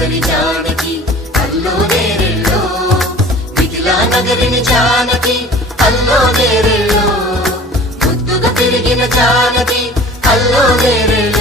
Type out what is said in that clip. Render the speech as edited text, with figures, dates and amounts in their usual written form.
సుందరి జానకి అల్లో నేరెళ్ళో మిథిలా నగరిని జానకి అల్లో నేరెళ్ళో ముద్దుగా పెరిగిన జానకి అల్లో నేరెళ్ళో